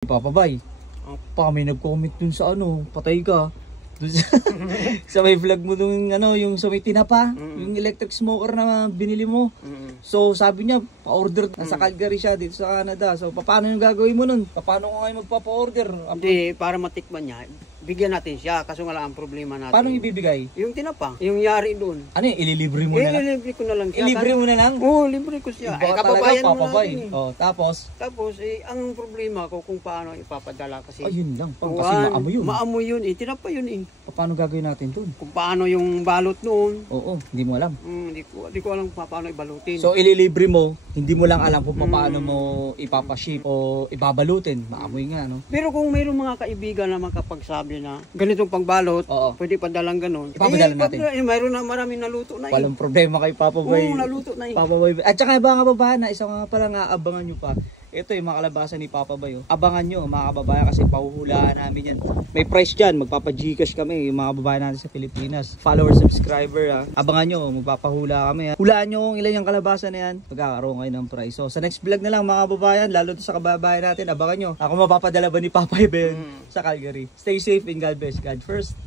Papabay. Pa may nag-comment dun sa ano, patay ka. Dun sa, sa may vlog mo dun ano, yung sa may tinapa, yung electric smoker na binili mo. So sabi niya, pa-order sa Calgary siya dito sa Canada. So paano yung gagawin mo nun? Paano ko ngayon magpapa-order? Hindi, para matikman niya, bigyan natin siya. Kaso nga lang ang problema natin. Paano ibibigay? Yung tinapa, yung yari doon. Ano yun, ililibre mo na lang? Ililibre ko na lang siya. Ilibre mo na lang? Oo, libre ko siya. Iba Kababayan talaga, mo natin eh. Oh, tapos? Tapos, ang problema ko kung paano ipapadala kasi. Ayun lang, kasi maamoy yun. Maamoy yun eh, tinapa yun eh. Paano gagawin natin dun? Kung paano yung balot noon. Oo, hindi mo alam. Hindi ko alam paano ibalutin. So ililibre mo, hindi mo lang alam kung paano mo ipapaship o ibabalutin. Maamoy nga, no? Pero kung mayroong mga kaibigan na makapagsabi na ganitong pangbalot, pwede padalang ganun. Ipapadala natin. Mayroon na maraming naluto na eh. Walang problema kay Papa Boy. Oo, naluto na eh. Papa Boy. At saka mga kababayan na, isa nga pala nga abangan nyo pa. Ito yung mga kalabasan ni Papa Boy. Abangan nyo mga kababayan kasi pahuhulaan namin yan. May price dyan, magpapa-Gcash kami yung mga kababayan natin sa Pilipinas. Follower, subscriber ha. Abangan nyo, magpapahula kami ha. Hulaan nyo kung ilan yung kalabasan na yan. Magkakaroon kayo ng price. So sa next vlog na lang mga kababayan, lalo to sa kababayan natin, abangan nyo. Ako mapapadala ba ni Papa Boy sa Calgary. Stay safe and God bless. God first.